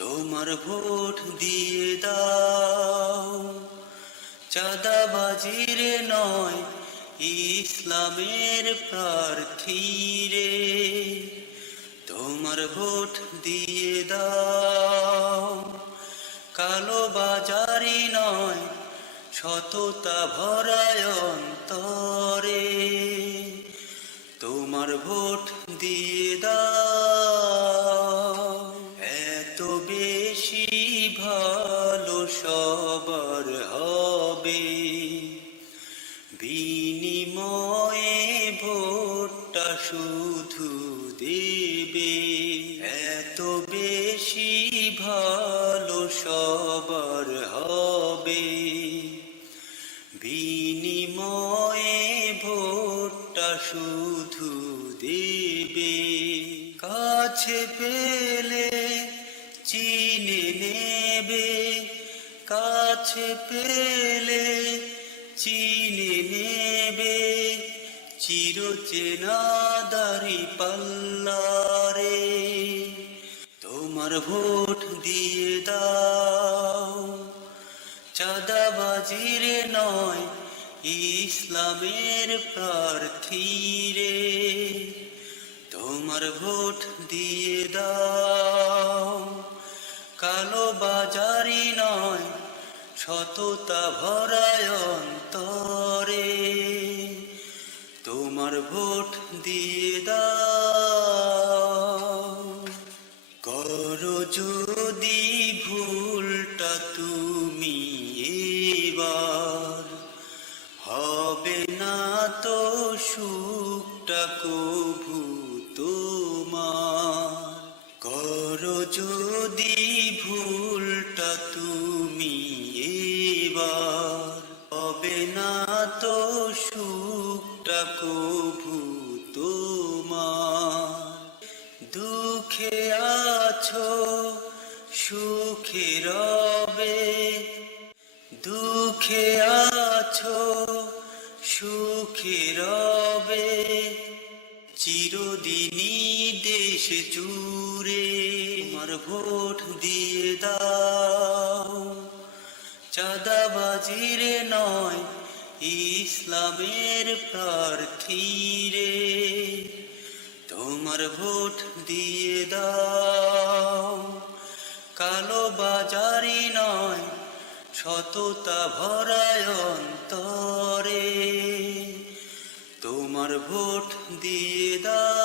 তোমার ভোট দিয়ে দাও। চাঁদাবাজির নয়, ইসলামের প্রার্থী রে। তোমার ভোট দিয়ে দাও। কালো বাজারি নয়, সততা ভরায় হবে। বিনিময়ে ভোটটা শুধু দেবে। এত বেশি ভালো সবার হবে। বিনিময়ে ভোটটা শুধু দেবে। কাছে পেলে নেবে কাছে পেলে চিনে নেবে। চির চেনাদারি পাল্লারে তোমার ভোট দিয়ে দাও। চাঁদাবাজির নয়, ইসলামের প্রার্থী রে। তোমার ভোট দিয়ে দাও। কালো নয় সততা ভরায় অন্তরে তোমার ভোট দিয়ে দাও। করো যদি ভুলটা তুমি এবার, হবে না তো সুখটা কভু তোমার। করো যদি তো সুখটা কভু তোমার। দুঃখে আছো, সুখে রবে। দুঃখে আছো, সুখে রবে। চিরদিনই দেশ জুড়ে আমার ভোট দিয়ে দাও। চাঁদাবাজির নয় ইসলামের প্রার্থী রে, তোমার ভোট দিয়ে দাও। কালো বাজারি নয়, সততা ভরায় তোমার ভোট দিয়ে দাও।